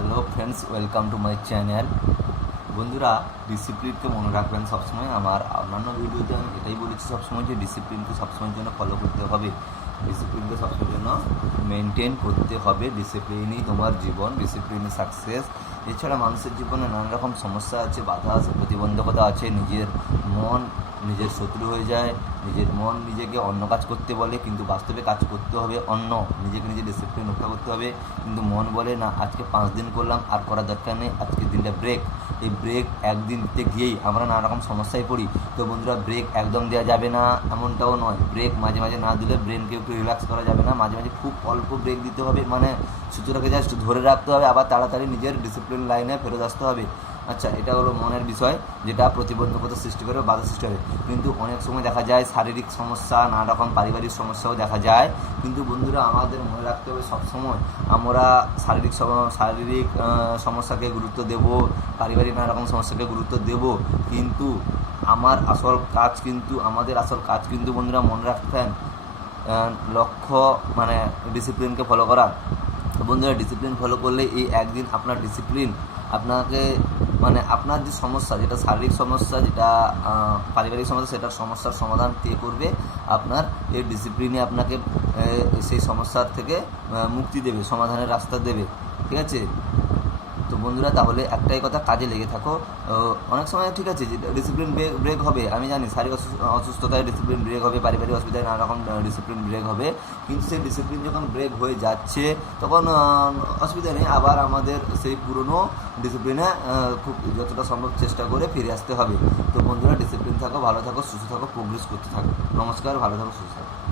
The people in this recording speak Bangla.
Hello friends, welcome to my channel. বন্ধুরা, ডিসিপ্লিনকে মনে রাখবেন সবসময়। আমার অন্যান্য ভিডিওতে আমি এটাই বলেছি সবসময় যে ডিসিপ্লিনকে সবসময়ের জন্য ফলো করতে হবে, ডিসিপ্লিনকে সবসময়ের জন্য মেনটেন করতে হবে। ডিসিপ্লিনই তোমার জীবন, ডিসিপ্লিনই সাকসেস। এছাড়া মানুষের জীবনে নানা রকম সমস্যা আছে, বাধা আছে, প্রতিবন্ধকতা আছে। নিজের মন নিজের শত্রু হয়ে যায়। নিজের মন নিজেকে অন্য কাজ করতে বলে, কিন্তু বাস্তবে কাজ করতে হবে অন্য। নিজেকে নিজে ডিসিপ্লিন রক্ষা করতে হবে, কিন্তু মন বলে না, আজকে 5 দিন করলাম, আর করার দরকার নেই, আজকের দিনটা ব্রেক। এই ব্রেক একদিন দিতে গিয়েই আমরা নানা রকম সমস্যায় পড়ি। তো বন্ধুরা, ব্রেক একদম দেওয়া যাবে না এমনটাও নয়। ব্রেক মাঝে মাঝে না দিলে ব্রেনকে একটু রিল্যাক্স করা যাবে না। মাঝে মাঝে খুব অল্প ব্রেক দিতে হবে, মানে সূচনাকে জাস্ট ধরে রাখতে হবে, আবার তাড়াতাড়ি নিজের ডিসিপ্লিন লাইনে ফেরত আসতে হবে। আচ্ছা, এটা হলো মনের বিষয়, যেটা প্রতিবন্ধকতা সৃষ্টি করে, বাধা সৃষ্টি হবে। কিন্তু অনেক সময় দেখা যায় শারীরিক সমস্যা, নানা রকম পারিবারিক সমস্যাও দেখা যায়। কিন্তু বন্ধুরা, আমাদের মনে রাখতে হবে সবসময় আমরা শারীরিক সমস্যাকে গুরুত্ব দেব, পারিবারিক নানা রকম সমস্যাকে গুরুত্ব দেব, কিন্তু আমাদের আসল কাজ কিন্তু বন্ধুরা মনে রাখতেন লক্ষ্য, মানে ডিসিপ্লিনকে ফলো করা। বন্ধুরা, ডিসিপ্লিন ফলো করলে এই একদিন আপনার ডিসিপ্লিন আপনাকে, মানে আপনার যে সমস্যা, যেটা শারীরিক সমস্যা, যেটা পারিবারিক সমস্যা, সেটার সমস্যার সমাধান কে করবে? আপনার এই ডিসিপ্লিনে আপনাকে সেই সমস্যার থেকে মুক্তি দেবে, সমাধানের রাস্তা দেবে। ঠিক আছে? তো বন্ধুরা, তাহলে একটাই কথা, কাজে লেগে থাকো। অনেক সময় ঠিক আছে যে ডিসিপ্লিন ব্রেক হবে, আমি জানি শারীরিক অসুস্থতায় ডিসিপ্লিন ব্রেক হবে, পারিবারিক অসুবিধায় নানা রকম ডিসিপ্লিন ব্রেক হবে। কিন্তু সেই ডিসিপ্লিন যখন ব্রেক হয়ে যাচ্ছে, তখন অসুবিধা নেই, আবার আমাদের সেই পুরনো ডিসিপ্লিনে খুব যতটা সম্ভব চেষ্টা করে ফিরে আসতে হবে। তো বন্ধুরা, ডিসিপ্লিন থাকো, ভালো থাকো, সুস্থ থাকো, প্রোগ্রেস করতে থাকো। নমস্কার, ভালো থাকো, সুস্থ থাকো।